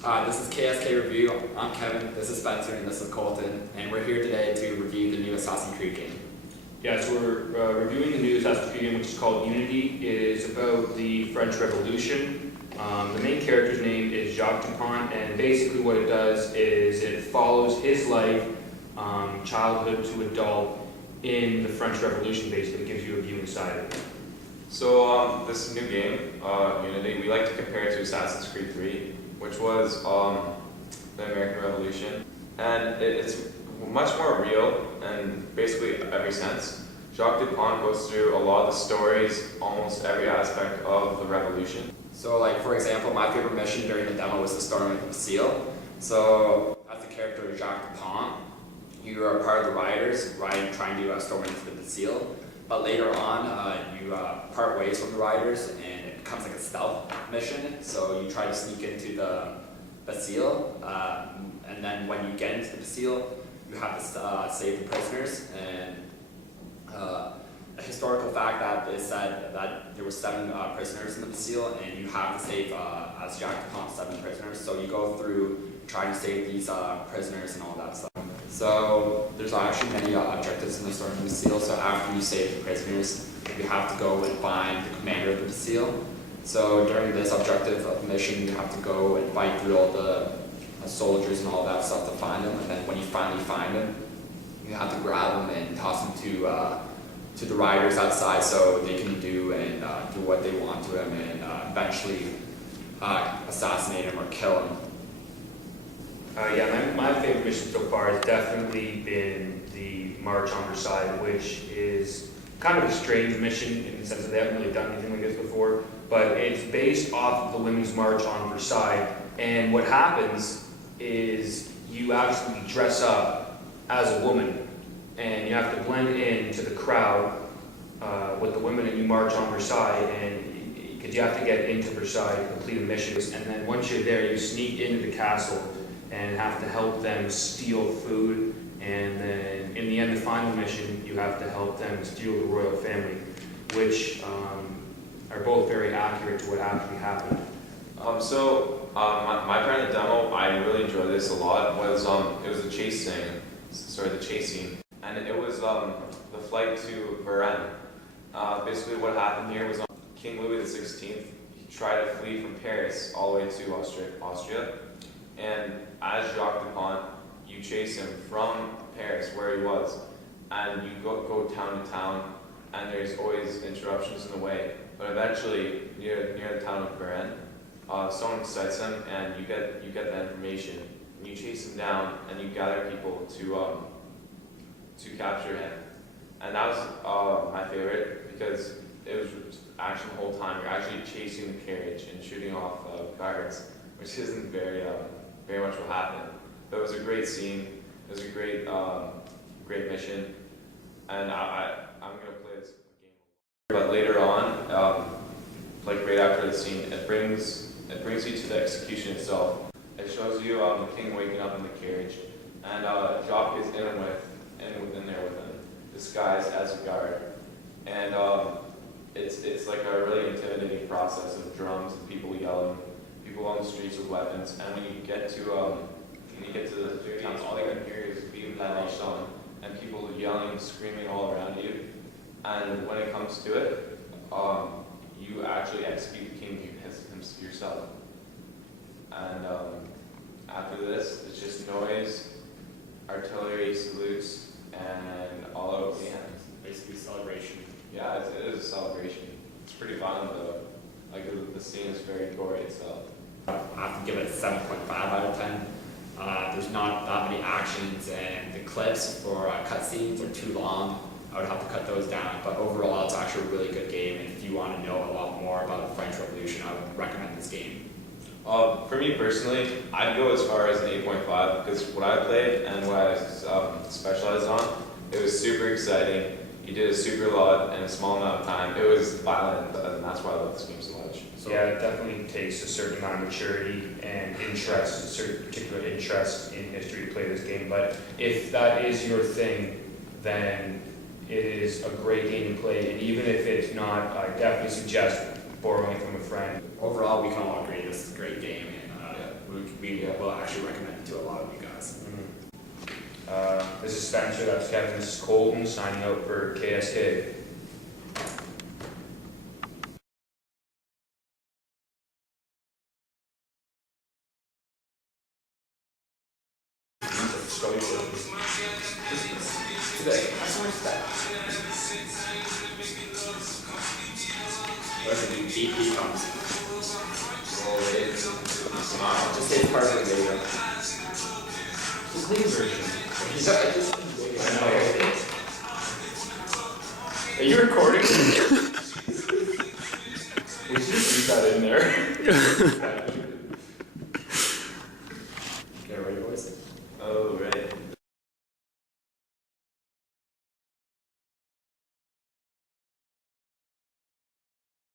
This is KSK Review. I'm Kevin, this is Spencer, and this is Colton, and we're here today to review the new Assassin's Creed game. Yeah, so we're reviewing the new Assassin's Creed game, which is called Unity. It is about the French Revolution. The main character's name is Jacques Dupont, and basically what it does is it follows his life, childhood to adult, in the French Revolution. Basically, it gives you a viewing side of it. So this new game, Unity, we like to compare it to Assassin's Creed 3, which was the American Revolution, and it's much more real in basically every sense. Jacques Dupont goes through a lot of the stories, almost every aspect of the revolution. So, like, for example, my favorite mission during the demo was the storming of the Bastille. So, as the character of Jacques Dupont, you are part of the rioters, trying to storm into the Bastille. But later on, you part ways from the rioters, and it becomes like a stealth mission. So you try to sneak into the Bastille, and then when you get into the Bastille, you have to save the prisoners. And a historical fact that is said that there were 7 prisoners in the Bastille, and you have to save, as Jacques Dupont, 7 prisoners. So you go through trying to save these prisoners and all that stuff. So there's actually many objectives in the storm of the Bastille. So after you save the prisoners, you have to go and find the commander of the Bastille. So during this objective of the mission, you have to go and fight through all the soldiers and all that stuff to find them. And then when you finally find them, you have to grab them and toss them to the rioters outside, so they can do what they want to him, and eventually assassinate him or kill him. My favorite mission so far has definitely been the March on Versailles, which is kind of a strange mission in the sense that they haven't really done anything like this before, but it's based off of the Women's March on Versailles, and what happens is you actually dress up as a woman, and you have to blend in to the crowd with the women, and you march on Versailles, and because you have to get into Versailles to complete a mission, and then once you're there, you sneak into the castle and have to help them steal food, and then in the end, the final mission, you have to help them steal the royal family, which are both very accurate to what actually happened. My part in the demo, I really enjoyed this a lot, was it was the chase scene, and it was the flight to Varennes. Basically what happened here was King Louis XVI, he tried to flee from Paris all the way to Austria, and as Jacques Dupont, you chase him from Paris, where he was, and you go town to town, and there's always interruptions in the way. But eventually, near the town of Varennes, someone cites him, and you get the information, and you chase him down, and you gather people to capture him. And that was my favorite, because it was actually the whole time you're actually chasing the carriage and shooting off guards, which isn't very much what happened. But it was a great scene. It was a great mission, and I'm gonna play this game. But later on, like right after the scene, it brings you to the execution itself. It shows you the king waking up in the carriage, and Jacques is in there with him, disguised as a guard, and it's like a really intimidating process of drums and people yelling, people on the streets with weapons, and when you get to the town, all you can hear is being lashed on, and people yelling, screaming all around you. And when it comes to it, you actually execute the king yourself. And after this, it's just noise, artillery salutes, and all out the end. Basically, celebration. Yeah, it is a celebration. It's pretty violent though. Like the scene is very gory itself. I have to give it a 7.5 out of 10. There's not that many actions, and the clips for cutscenes are too long. I would have to cut those down, but overall it's actually a really good game, and if you want to know a lot more about the French Revolution, I would recommend this game. For me personally, I'd go as far as an 8.5, because what I played and what I specialized on, it was super exciting. You did a super lot in a small amount of time. It was violent, and that's why I love this game so much. So yeah, it definitely takes a certain amount of maturity and interest, a certain particular interest in history to play this game. But if that is your thing, then it is a great game to play. And even if it's not, I definitely suggest borrowing it from a friend. Overall, we can all agree this is a great game, and we will actually recommend it to a lot of you guys. This is Spencer, that's Kevin, this is Colton, signing out for KSK. Today, I so much that. What's the BP comes? Smile. Just say part of the video. The clean version. Are you recording? We should just leave that in there.